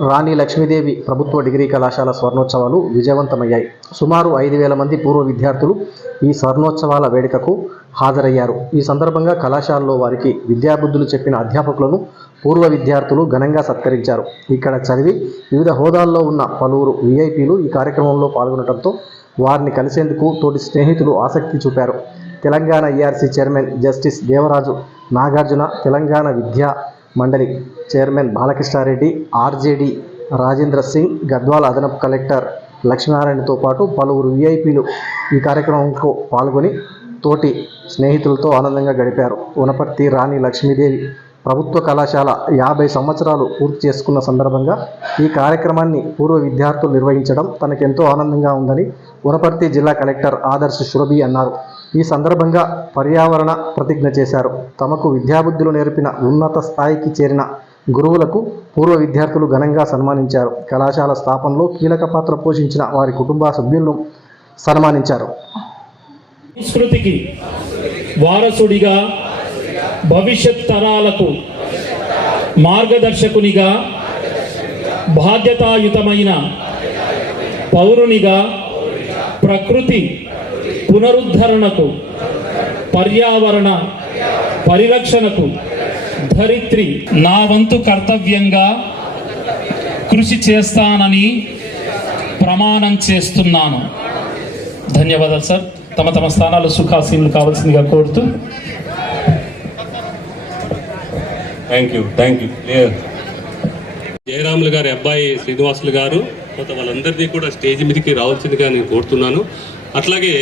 రాణి లక్ష్మీదేవి ప్రభుత్వ డిగ్రీ కళాశాల స్వర్ణోత్సవాలు విజయవంతమయ్యాయి. సుమారు ఐదు వేల మంది పూర్వ విద్యార్థులు ఈ స్వర్ణోత్సవాల వేడుకకు హాజరయ్యారు. ఈ సందర్భంగా కళాశాలలో వారికి విద్యాబుద్ధులు చెప్పిన అధ్యాపకులను పూర్వ విద్యార్థులు ఘనంగా సత్కరించారు. ఇక్కడ చదివి వివిధ హోదాల్లో ఉన్న పలువురు విఐపీలు ఈ కార్యక్రమంలో పాల్గొనడంతో వారిని కలిసేందుకు తోటి స్నేహితులు ఆసక్తి చూపారు. Telangana ERC chairman justice Devaraju Nagarjuna Telangana విద్యా మండలి చైర్మన్ బాలకృష్ణారెడ్డి ఆర్జేడి రాజేంద్ర సింగ్ గద్వాల అదనపు కలెక్టర్ లక్ష్మీనారాయణతో పాటు పలువురు విఐపీలు ఈ కార్యక్రమంలో పాల్గొని తోటి స్నేహితులతో ఆనందంగా గడిపారు. వనపర్తి రాణి లక్ష్మీదేవి ప్రభుత్వ కళాశాల యాభై సంవత్సరాలు పూర్తి చేసుకున్న సందర్భంగా ఈ కార్యక్రమాన్ని పూర్వ విద్యార్థులు నిర్వహించడం తనకెంతో ఆనందంగా ఉందని ఉనపర్తి జిల్లా కలెక్టర్ ఆదర్శ్ సురభి అన్నారు. ఈ సందర్భంగా పర్యావరణ ప్రతిజ్ఞ చేశారు. తమకు విద్యాబుద్ధులు నేర్పిన ఉన్నత స్థాయికి చేరిన గురువులకు పూర్వ విద్యార్థులు ఘనంగా సన్మానించారు. కళాశాల స్థాపనలో కీలక పాత్ర పోషించిన వారి కుటుంబ సభ్యులను సన్మానించారు. సంస్కృతికి వారసుడిగా భవిష్యత్ తరాలకు మార్గదర్శకునిగా బాధ్యతాయుతమైన పౌరునిగా ప్రకృతి పునరుద్ధరణకు పర్యావరణ పరిరక్షణకు ధరిత్రి నా వంతు కర్తవ్యంగా కృషి చేస్తానని ప్రమాణం చేస్తున్నాను. ధన్యవాదాలు సార్. తమ తమ స్థానాలు సుఖాసీనులు కావాల్సిందిగా కోరుతూ. Thank you thank you Jayaramulu గారి అబ్బాయి శ్రీనివాసులు గారు కొంత వాళ్ళందరినీ కూడా స్టేజ్ మీదకి రావాల్సిందిగా నేను కోరుతున్నాను. అట్లాగే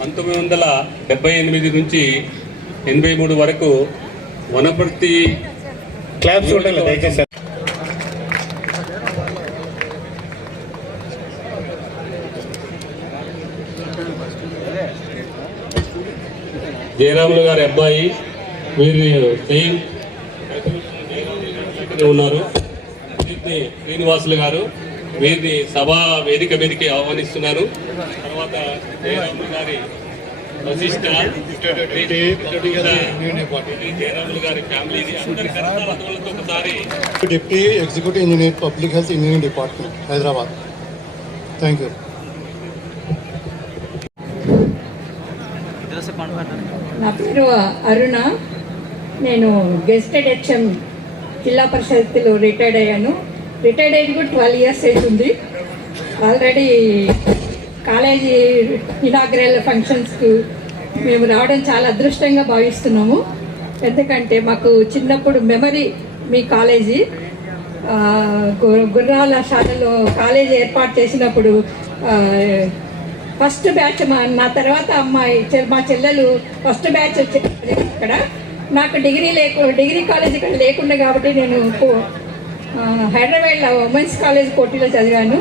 పంతొమ్మిది వందల డెబ్బై ఎనిమిది నుంచి ఎనభై మూడు వరకు వనపర్తి క్లాప్స్ దయచేసి. జయరాములు గారి అబ్బాయి వీరి ఉన్నారు. వీరిని శ్రీనివాసులు గారు వీరిని సభా వేదిక మీదకి ఆహ్వానిస్తున్నారు. తర్వాత జయరాములు గారి జయరాములు గారి ఒకసారి deputy executive engineer public health engineering department Hyderabad thank you నా పేరు అరుణ. నేను గెస్టెడ్ హెచ్ఎం జిల్లా పరిషత్లో రిటైర్డ్ అయ్యాను. రిటైర్డ్ అయ్యి కూడా ట్వెల్వ్ ఇయర్స్ అవుతుంది. ఆల్రెడీ కాలేజీ ఇనాగ్రల్ ఫంక్షన్స్కి మేము రావడం చాలా అదృష్టంగా భావిస్తున్నాము. ఎందుకంటే మాకు చిన్నప్పుడు మెమరీ మీ కాలేజీ. గు- గుర్రాల శాలలో కాలేజీ ఏర్పాటు చేసినప్పుడు ఫస్ట్ బ్యాచ్ మా నా తర్వాత అమ్మాయి చె- మా చెల్లెలు ఫస్ట్ బ్యాచ్ వచ్చే ఇక్కడ నాకు డిగ్రీ లేకు డిగ్రీ కాలేజ్ ఇక్కడ లేకుండా కాబట్టి నేను హైదరాబాద్లో ఉమెన్స్ కాలేజ్ కోటిలో చదివాను.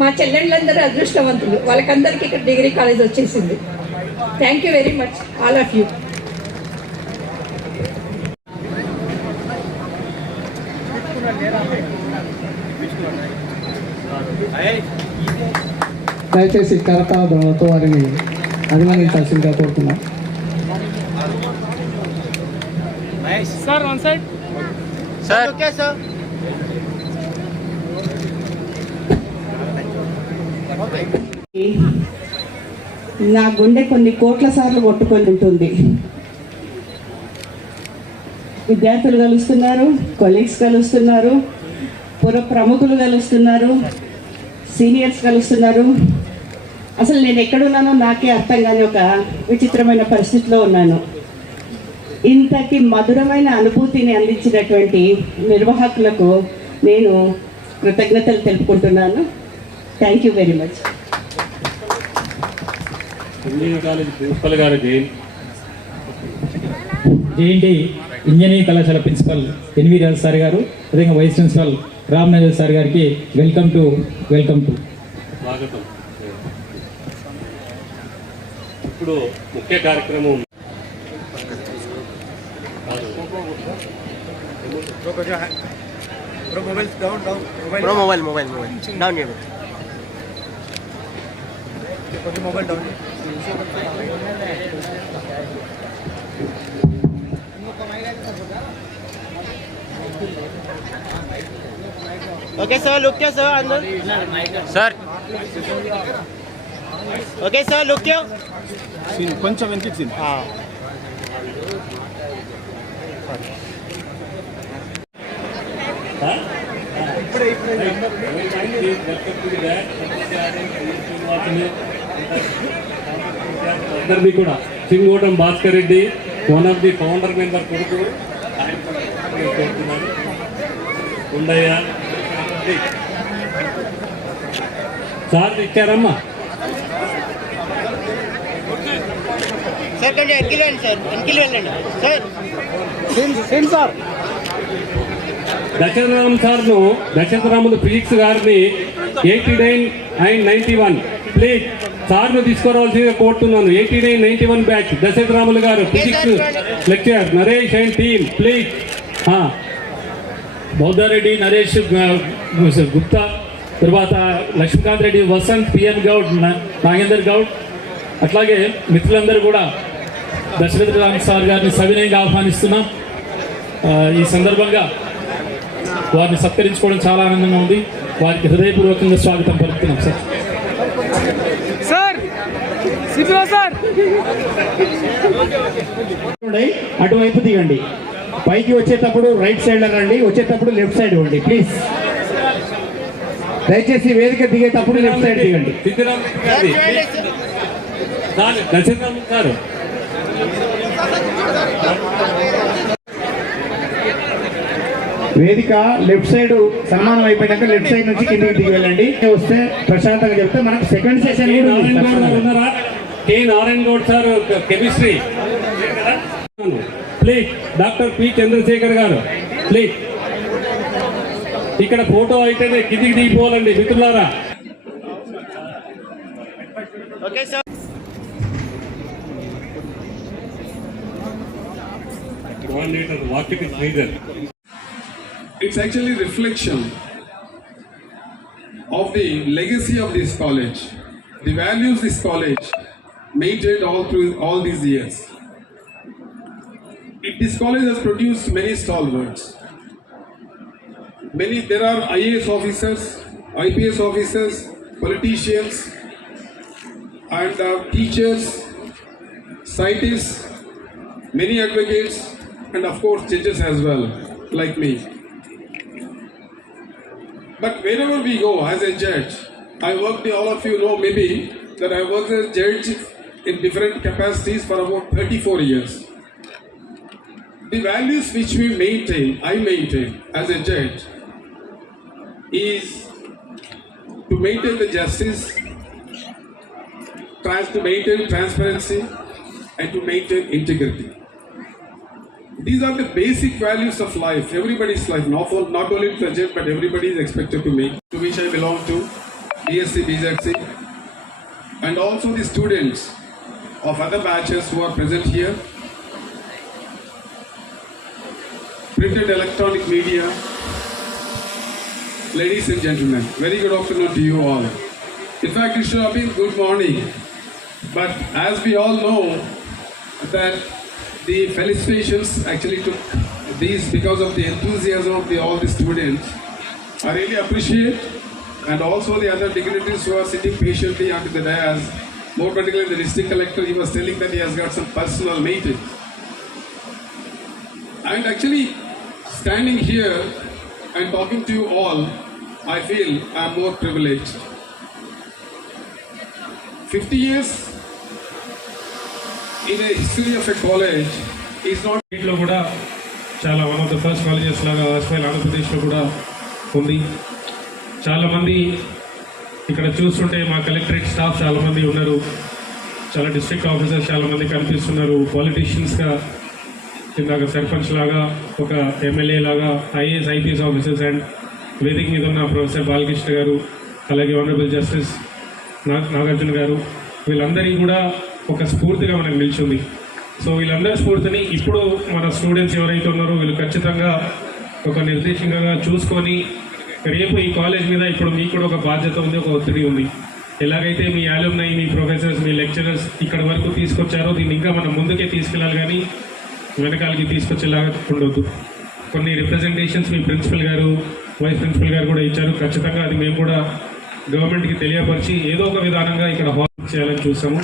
మా చెల్లెళ్ళందరూ అదృష్టవంతులు. వాళ్ళకందరికీ ఇక్కడ డిగ్రీ కాలేజ్ వచ్చేసింది. Thank you very much all of you దయచేసి కరతాళ ధ్వనులతో వారిని అభినందించాల్సిందిగా కోరుతున్నాం. నా గుండె కొన్ని కోట్ల సార్లు కొట్టుకొని ఉంటుంది. విద్యార్థులు కలుస్తున్నారు కొలీగ్స్ కలుస్తున్నారు పుర ప్రముఖులు కలుస్తున్నారు సీనియర్స్ కలుస్తున్నారు. అసలు నేను ఎక్కడున్నానో నాకే అర్థం కాని ఒక విచిత్రమైన పరిస్థితిలో ఉన్నాను. ఇంతటి మధురమైన అనుభూతిని అందించినటువంటి నిర్వాహకులకు నేను కృతజ్ఞతలు తెలుపుకుంటున్నాను. Thank you very much engineering college principal గారు జేఎన్టీ ఇంజనీరింగ్ కళాశాల ప్రిన్సిపల్ ఎన్వి రాజు సార్ గారు అదేవిధంగా vice principal Ram Nagar sir గారికి వెల్కమ్ టు వెల్కమ్ టు. స్వాగతం. ఇప్పుడు ముఖ్య కార్యక్రమం. Bro mobile mobile mobile down చేయండి కొంచెం mobile down okay sir look sir అందరు? సార్. ఓకే సార్ లుక్ కొంచెం వెనిపించింది ఇప్పుడే. అందరిది కూడా. Singotam Bhaskar Reddy one of the founder member కొడుకు. ఆయన కూడా కోరుతున్నాను. ఉండయ్య సార్ ఇచ్చారమ్మా. సార్ కొంచెం వెనక్కి వెళ్ళండి సార్. వెనక్కి వెళ్ళండి. సార్. దశరథరామ్ సార్ను దశరథరాములు ఫిజిక్స్ గారిని eighty nine and ninety one please సార్ను తీసుకురావాల్సిందిగా కోరుతున్నాను. Eighty nine ninety one batch Dasharatharamulu గారు physics lecture Naresh and team please. Bouddha Reddy Naresh Gupta తర్వాత లక్ష్మీకాంత్ రెడ్డి వసంత్ పిఎన్ గౌడ్ నాగేందర్ గౌడ్ అట్లాగే మిత్రులందరూ కూడా దశరథ రామ్ సార్ గారిని సవినయంగా ఆహ్వానిస్తున్నాం. ఈ సందర్భంగా వారిని సత్కరించుకోవడం చాలా ఆనందంగా ఉంది. వారికి హృదయపూర్వకంగా స్వాగతం పలుకుతున్నాం సార్. అటువైపు దిగండి. పైకి వచ్చేటప్పుడు రైట్ సైడ్ రండి వచ్చేటప్పుడు లెఫ్ట్ సైడ్ ఇవ్వండి ప్లీజ్. దయచేసి వేదిక దిగేటప్పుడు లెఫ్ట్ సైడ్ దిగండి. గారి వేదిక లెఫ్ట్ సైడ్ సన్మానం అయిపోయినాక లెఫ్ట్ సైడ్ నుంచి కిందికి దిగి వెళ్ళండి. వస్తే ప్రశాంతంగా చెప్తే మనకు సెకండ్ సెషన్ కూడా ఉంది. నారాయణ గౌడ్ గారు ఉన్నారా K Narayana Goud sir chemistry. Please doctor P Chandrashekar గారు ప్లీజ్. ఇక్కడ ఫోటో అయితేనే కిందికి దిగిపోవాలండి మిత్రులారా. Okay sir. it's actually reflection of the legacy of this college, the values this college maintained all through all these years. This college has produced many stalwarts. Many there are IAS officers, IPS officers, politicians, and uh, teachers, scientists, many advocates, and of course judges as well, like me. But wherever we go as a judge, I worked, all of you know maybe that I worked as a judge in different capacities for about 34 years. The values which we maintain, I maintain as a judge, is to maintain the justice, trans- to maintain transparency, and to maintain integrity. These are the basic values of life, everybody's life, not, not only the judge, but everybody is expected to make, to which I belong to, BSc, BZC, and also the students of other batches who are present here, printed electronic media, ladies and gentlemen, very good afternoon to you all. In fact, it should have been good morning, but as we all know, that the felicitations actually took these because of the enthusiasm of the, all the students. I really appreciate and also the other dignitaries who are sitting patiently under the dais. More particularly the district collector, he was telling that he has got some personal meeting And actually, standing here and talking to you all, I feel I am more privileged. 50 years in a history of a college is not లో కూడా చాలా one of the first colleges లాగా ఆంధ్రప్రదేశ్లో కూడా ఉంది చాలామంది ఇక్కడ చూస్తుంటే మా కలెక్టరేట్ స్టాఫ్ చాలామంది ఉన్నారు. చాలా డిస్ట్రిక్ట్ ఆఫీసర్స్ చాలామంది కనిపిస్తున్నారు. పాలిటీషియన్స్గా ఇందాక సర్పంచ్ లాగా ఒక ఎమ్మెల్యే లాగా ఐఏఎస్ ఐపీఎస్ ఆఫీసర్స్ అండ్ వేదిక మీద ఉన్న ప్రొఫెసర్ బాలకృష్ణ గారు అలాగే ఆనరబుల్ జస్టిస్ నా నాగార్జున గారు వీళ్ళందరికీ కూడా ఒక స్ఫూర్తిగా మనకు నిలిచింది. సో వీళ్ళందరి స్ఫూర్తిని ఇప్పుడు మన స్టూడెంట్స్ ఎవరైతే ఉన్నారో వీళ్ళు ఖచ్చితంగా ఒక నిర్దేశంగా చూసుకొని రేపు ఈ కాలేజ్ మీద ఇప్పుడు మీకు కూడా ఒక బాధ్యత ఉంది ఒక ఒత్తిడి ఉంది. ఎలాగైతే మీ ఆలుమ్నై మీ ప్రొఫెసర్స్ మీ లెక్చరర్స్ ఇక్కడ వరకు తీసుకొచ్చారో దీన్ని ఇంకా మనం ముందుకే తీసుకెళ్ళాలి కానీ వెనకాలకి తీసుకొచ్చేలాగా ఉండొద్దు. కొన్ని రిప్రజెంటేషన్స్ మీ ప్రిన్సిపల్ గారు వైస్ ప్రిన్సిపల్ గారు కూడా ఇచ్చారు. ఖచ్చితంగా అది మేము కూడా గవర్నమెంట్కి తెలియపరిచి ఏదో ఒక విధానంగా ఇక్కడ హాల్ చేయాలని చూసాము.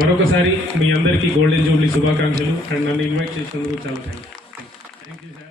మరొకసారి మీ అందరికీ గోల్డెన్ జూబ్లీ శుభాకాంక్షలు. అండ్ నన్ను ఇన్వైట్ చేసినందుకు చాలా థ్యాంక్స్ థ్యాంక్ యూ సార్